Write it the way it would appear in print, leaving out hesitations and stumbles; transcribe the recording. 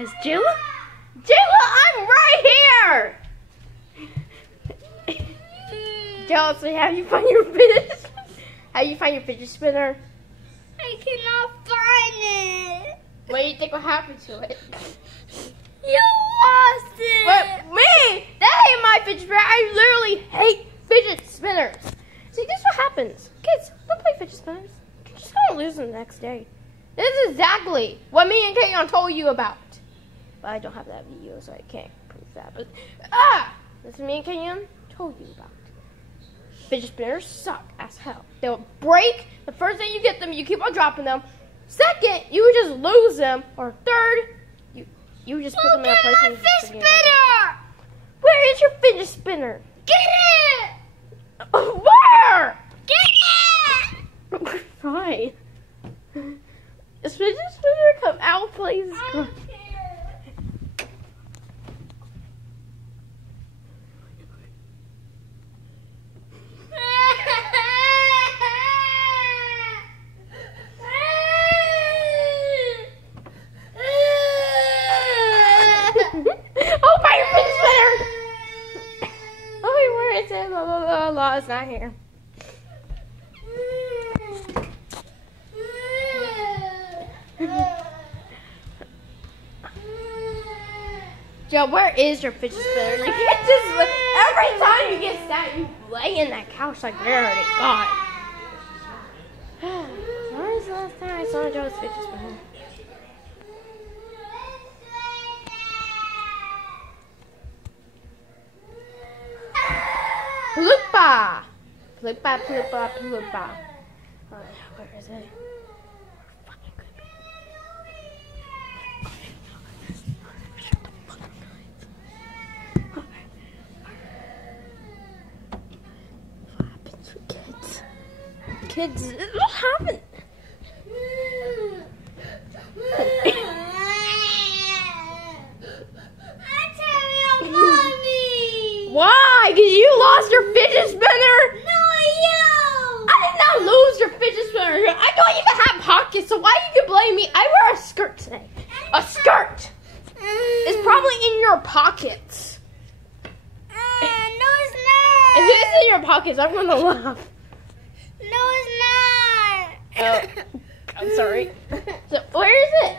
Is Jayla? Jayla, I'm right here! Jayla, so how you find your fidget spinner? How you find your fidget spinner? I cannot find it. What do you think will happen to it? You lost it. But me? That ain't my fidget spinner. I literally hate fidget spinners. See, this is what happens. Kids, don't play fidget spinners. You're just gonna lose them the next day. This is exactly what me and Kayon told you about. But I don't have that video, so I can't prove that. But this is me and Kayon told you about. Fidget spinners suck as hell. They'll break the first day you get them. You keep on dropping them. Second, you just lose them. Or third, you just put them in a place. Get my fidget spinner! Where is your fidget spinner? Get it! Where? Get it! Fine. Is fidget spinner come out, please? I don't care. Oh, my fidget spinner! Oh, where is it? La la la la. It's not here. Joe, where is your fidget spinner? You can't just every time you get sad, you lay in that couch like where are they gone? When was the last time I saw Joe's fidget spinner? Plupa! Plupa, plupa, plupa. Where is it? Kids, what happened? I'm telling Mommy. Why? Because you lost your fidget spinner? No, you. I did not lose your fidget spinner. I don't even have pockets, so why you can blame me? I wear a skirt today. A skirt. It's probably in your pockets. No, it's not. If it's in your pockets, I'm gonna laugh. No, it's not. Oh, I'm sorry. So where is it?